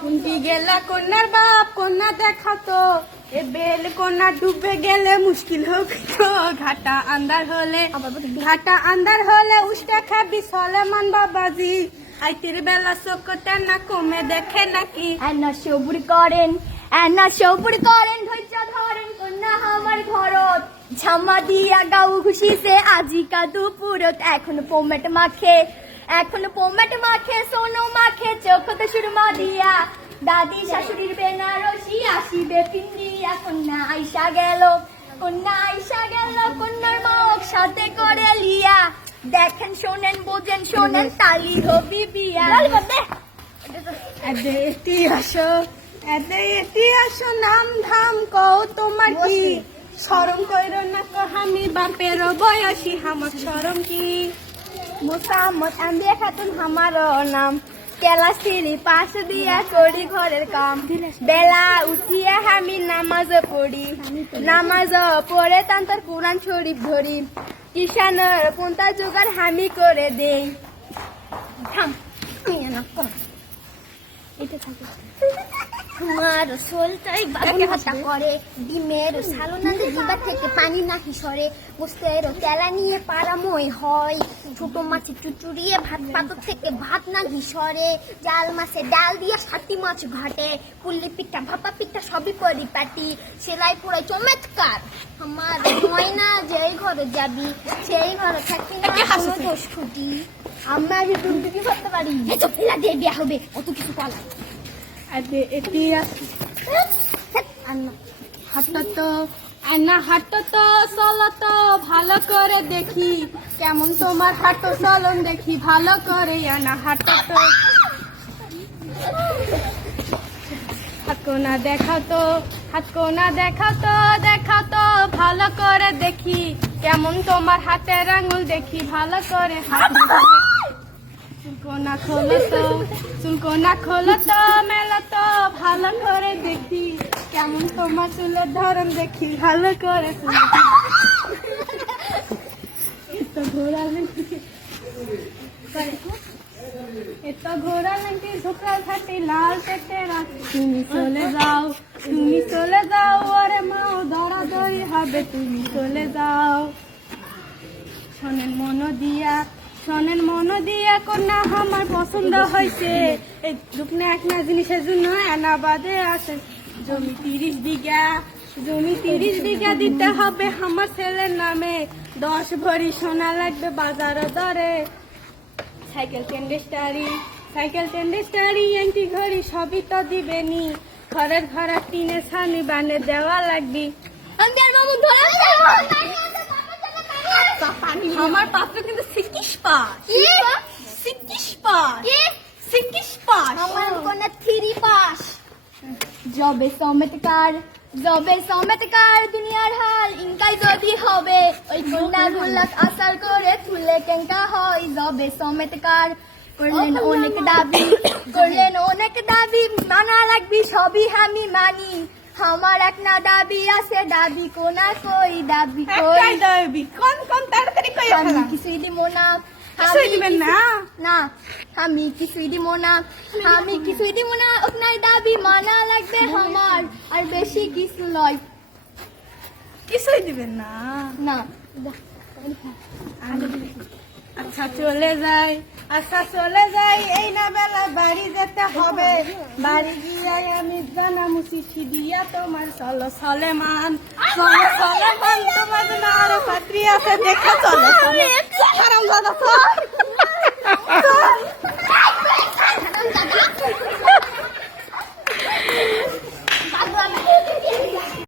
কুন্তি গেলা কন্যার বাপ, কন্যা দেখাতো এ বেল কন্যা ডুবে গেলে মুশকিল হবে তো। ঘাটা আন্দার হলে উষ্টা খাবি সলেমান বাবাজি। আইতির বেলা চোখটা না কমে দেখে নাকি। এনা সবুর করেন ধৈর্য ধরেন কন্যা আমার ঘরত। ঝামা দিয়া গাউ খুশিতে আজিকা দুপুরত। এখন পোমেট মাখে সোনো মাখে চোখতে সুরমা দিয়া। দাদি শাশুড়ির বেনারসি আসিবে পিন্ডিয়া। কন্যা আইসা গেল কন্যার মা সাথে করে লিয়া। দেখেন শোনেন বোঝেন শোনেন তালি হবি বিয়া। এটি আসো নাম ধাম কও তোমার কি। শরম কইরো না আমি বাপের বয়সী, আমার শরম কি। মোসাম্মদ আম্বিয়া খাতুন হামারো নাম। কেলা সিঁড়ি পাশ দিয়া করি ঘরের কাম। বেলা উঠিয়া আমি নামাজ পড়ে তান্তর কোরআন শরীফ ধরি। কিষানের পন্থা জোগাড় হামি করে দেই। আমার সোলটাই বাবুহাটা করে ডিমের সালোনাতে জিবা থেকে পানি নাহি সরে। গোস্তের তেলা নিয়ে পাড়াময় হয়। ছোট মাছের চুচুড়িয়ে ভাত পাতর থেকে ভাত নাহি সরে। জাল মাছে ডাল দিয়ে সাতি মাছ ঘাটে। পুল্লি পিঠা ভাপা পিঠা সবই পরিপাটি। সেলাই পুরাই চমৎকার। আমার ময়না যেই ঘরে যাবি সেই ঘরে থাকি না কোনো দোষ খুঁটি। আমরা তুমি কি করতে পারি? এসব ফেলা দিয়ে বিয়া হবে অত কিছু পালা। এটি হাঁটো তো চলো তো ভালো করে দেখি। কেমন তোমার হাঁটো চলন দেখি ভালো করে। হাঁটো তো হাতকোনা দেখাও তো ভালো করে দেখি। কেমন তোমার হাতের আঙুল দেখি ভালো করে। চুলকোনা খোলো তো মেলো তো ভালো করে দেখি। কেমন তোমার চুলের ধরন দেখি ভালো করে। ঘোরা লেঙ্কি ঝোঁকরা ঘাটি লাল টেটেরা। তুমি চলে যাও ওরে মাও দরাদরি হবে। তুমি চলে যাও। শোনেন মন দিয়া কন্যা আমার পছন্দ হয়েছে। এই দুপনে একটা জিনিসের জন্য এনাবাদে আছে জমি 30 বিঘা দিতে হবে আমার ছেলের নামে। 10 ভরি সোনা লাগবে বাজার দরে। সাইকেল টেন্ডেস্টারি আংটি ঘড়ি সবই তো দিবেনি। ঘরের টিনে ছানি বানে দেওয়া লাগবি। আমার পাত্র কিন্তু সিকিশ পাস। আমার কোনা 3 পাস। জবে চমৎকার দুনিয়ার হাল ইনকাই যদি হবে। ওই কন্যা গুলাক আসার করে তুলে কেঙ্কা হয়। জবে চমৎকার করলেন অনেক দাবি মানা লাগবি সবই আমি মানি। আমার এক না দাবি আছে দাবি কোনা কই দাবি কোন তাড়াতাড়ি কই। আমি কিছুই দিব না। আমি কিছুই দিব না। আপনার দাবি মানা লাগবে আমার। আর বেশি কিছু লয়। কিছুই দিবেন না। আচ্ছা চলে যাই এই না বেলা বাড়ি যেতে হবে। বাড়ি গিয়ে আমি জানামু চিঠি দিয়া তোমার। চলো সলেমান তোমার জন্য আরো পাত্রী আছে দেখা। চলো